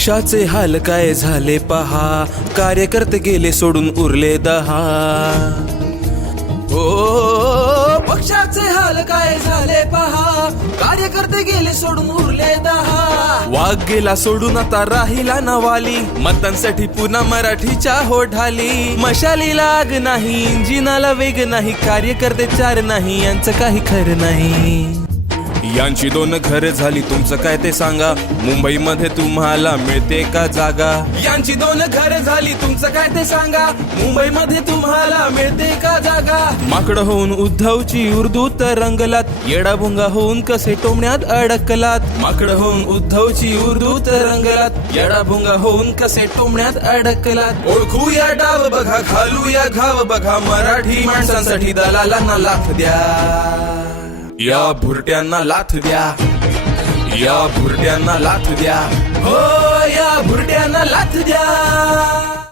पक्षाचे हाल काय झाले पहा, कार्यकर्ते गेले सोडून उरले 10. ओ पक्षाचे हाल काय झाले पहा, कार्यकर्ते गेले सोडून उरले 10. वाघ गेला सोडून आता राहिला नवाली, मतांसाठी पुन्हा मराठीच्या होठाली. मशालीला आग नाही, इंजिनाला वेग नाही, कार्यकर्ते 4 नाही, यांचं काही खरं नाही. यांची 2 घर झाली, तुमचं काय ते सांगा, मुंबईमध्ये तुम्हाला मिळते का जागा? यांची 2 घर झाली, तुमचं काय ते सांगा, मुंबईमध्ये तुम्हाला मिळते का जागा? माकडं होऊन उद्धवची उर्दू तर रंगलात, येडाभुंगा होऊन कसे टोमण्यात अडकलात. माकडं होऊन उद्धवची उर्दू तर रंगलात, येडाभुंगा होऊन कसे टोमण्यात अडकलात. ओळखूया डाव बघा, घालूया घाव बघा, मराठी माणसांसाठी दलालांना लाथ द्या. या भुरट्यांना लाथ द्या, या भुरट्यांना लाथ द्या, हो या भुरट्यांना लाथ द्या.